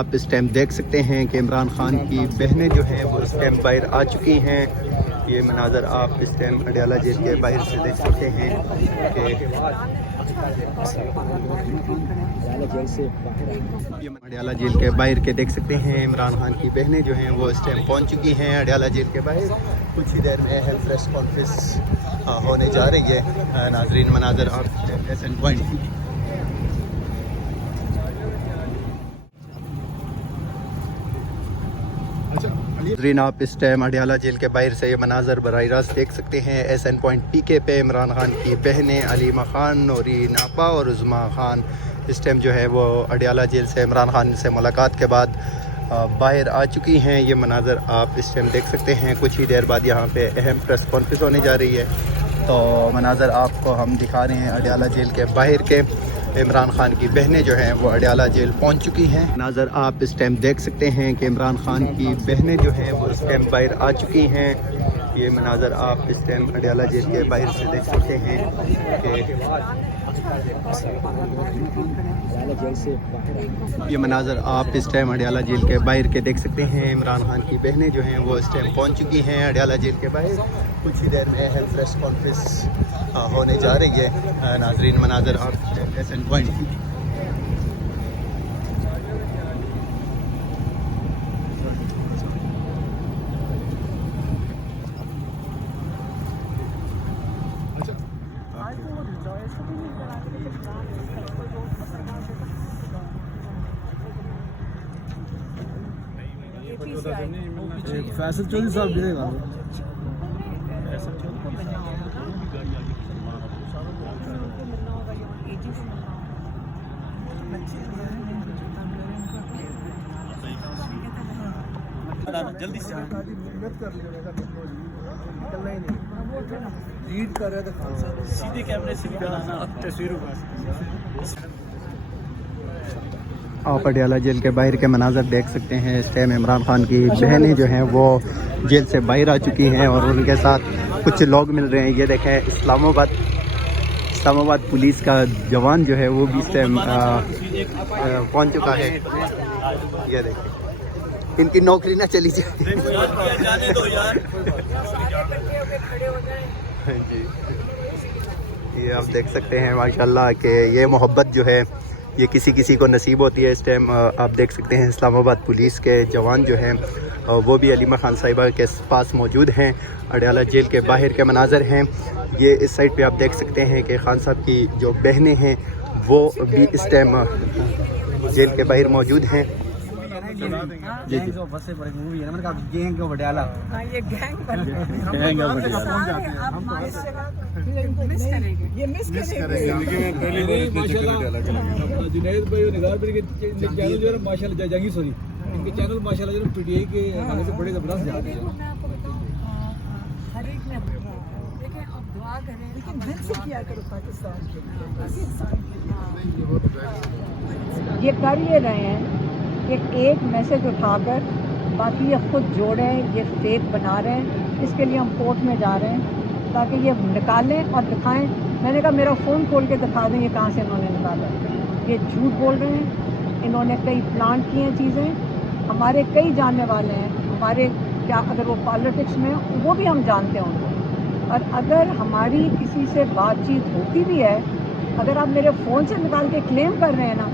आप इस टाइम देख सकते हैं कि इमरान खान की बहनें जो हैं वो इस टाइम बाहर आ चुकी हैं। ये मनाजर आप इस टाइम अडियाला जेल के बाहर से देख सकते हैं कि ये अडियाला जेल के बाहर के देख सकते हैं इमरान खान की बहनें जो हैं वो इस टाइम पहुंच चुकी हैं अडियाला जेल के बाहर। कुछ ही देर में है प्रेस कॉन्फ्रेंस होने जा रही है। नाजरीन मनाजर आप एसन पॉइंट नाज़रीन आप इस टाइम अडियाला जेल के बाहर से ये मनाजर बराह रास्त देख सकते हैं। एसन पॉइंट पीके पे इमरान खान की बहनें अलीमा खान, नूरी नापा और उज़मा खान इस टाइम जो है वो अडियाला जेल से इमरान खान से मुलाकात के बाद बाहर आ चुकी हैं। ये मनाजर आप इस टाइम देख सकते हैं। कुछ ही देर बाद यहाँ पे अहम प्रेस कॉन्फ्रेंस होने जा रही है। तो मनाजर आपको हम दिखा रहे हैं अडियाला जेल के बाहर के। इमरान खान की बहनें जो हैं वो अडियाला जेल पहुंच चुकी हैं। नाज़र आप इस टाइम देख सकते हैं कि इमरान खान की बहनें जो हैं वो इस टाइम बाहर आ चुकी हैं। ये मनाजर आप इस टाइम अडियाला जेल के बाहर से देख सकते हैं कि ये मनाजर आप इस टाइम अडियाला जेल के बाहर के देख सकते हैं। इमरान खान की बहनें जो हैं वो इस टाइम पहुंच चुकी हैं अडियाला जेल के बाहर। कुछ ही देर में है प्रेस कॉन्फ्रेंस होने जा रही है। नाजरीन मनाजर आप एसन पॉइंट फैसल चौधरी साहब मिलेगा। जल्दी से मेहनत कर लिया निकलना ही नहीं रीड कर रहे थे सीधे कैमरे से निकालना तस्वीरों का। आप अडियाला जेल के बाहर के मनाजर देख सकते हैं। इस टाइम इमरान खान की बहनें जो हैं वो जेल से बाहर आ चुकी हैं और उनके साथ कुछ लोग मिल रहे हैं। ये देखें इस्लामाबाद पुलिस का जवान जो है वो भी इस टाइम पहुंच चुका है। ये देखें इनकी नौकरी ना चली जाए। जाने दो यार। जी ये आप देख सकते हैं माशाल्लाह कि ये मोहब्बत जो है ये किसी किसी को नसीब होती है। इस टाइम आप देख सकते हैं इस्लामाबाद पुलिस के जवान जो हैं वो भी अलीमा खान साहिबा के पास मौजूद हैं। अडियाला जेल के बाहर के मनाजर हैं। ये इस साइड पे आप देख सकते हैं कि खान साहब की जो बहनें हैं वो भी इस टाइम जेल के बाहर मौजूद हैं। जी जी बस बड़ी मूवी है मैंने कहा गैंग ऑफ अडियाला। हां ये गैंग गैंग ऑफ अडियाला हम मिस करेंगे। ये मिस करेंगे पहली बार माशाल्लाह जुनैद भाई और निगार भाई के चैनल जो है माशाल्लाह जंगी सॉरी इनके चैनल माशाल्लाह जो पीटीआई के आगे से बड़े जबरदस्त जा रहे हैं। मैं आपको बताऊं हर एक ने देखें अब दुआ करें लेकिन दिल से किया करो पाकिस्तान के। ये कर ये रहे हैं कि एक मैसेज उठाकर बाकी ये खुद जोड़े ये फेक बना रहे हैं। इसके लिए हम कोर्ट में जा रहे हैं ताकि ये निकालें और दिखाएं। मैंने कहा मेरा फ़ोन खोल के दिखा दें ये कहाँ से इन्होंने निकाला। ये झूठ बोल रहे हैं। इन्होंने कई प्लान किए हैं चीज़ें। हमारे कई जानने वाले हैं हमारे क्या अगर वो पॉलिटिक्स में वो भी हम जानते हैं उनको। और अगर हमारी किसी से बातचीत होती भी है अगर आप मेरे फ़ोन से निकाल के क्लेम कर रहे हैं ना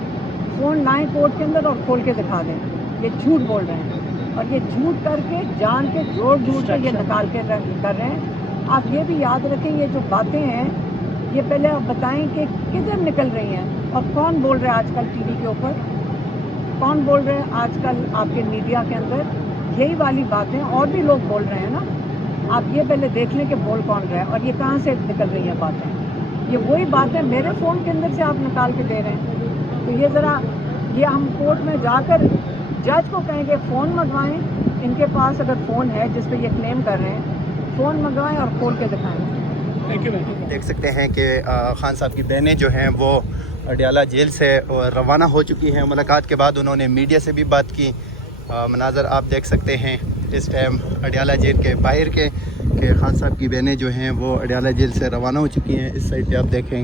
फ़ोन लाएँ कोर्ट के अंदर और खोल के दिखा दें। ये झूठ बोल रहे हैं और ये झूठ करके जान के जोड़ के ये निकाल के कर रहे हैं। आप ये भी याद रखें ये जो बातें हैं ये पहले आप बताएं कि किधर निकल रही हैं और कौन बोल रहा है आजकल टीवी के ऊपर, कौन बोल रहे हैं आजकल आपके मीडिया के अंदर। यही वाली बातें और भी लोग बोल रहे हैं ना। आप ये पहले देख लें कि बोल कौन रहा है और ये कहाँ से निकल रही हैं बातें। ये वही बातें मेरे फ़ोन के अंदर से आप निकाल के दे रहे हैं। तो ये ज़रा ये हम कोर्ट में जाकर जज को कहेंगे फ़ोन मंगवाएं। इनके पास अगर फ़ोन है जिस पे ये क्लेम कर रहे हैं फ़ोन मंगवाएं और खोल के दिखाएं। देख सकते हैं कि खान साहब की बहनें जो हैं वो अडियाला जेल से रवाना हो चुकी हैं। मुलाकात के बाद उन्होंने मीडिया से भी बात की। मनाजर आप देख सकते हैं इस टाइम अडियाला जेल के बाहर के खान साहब की बहनें जो हैं वो अडियाला जेल से रवाना हो चुकी हैं। इस साइड पे आप देखें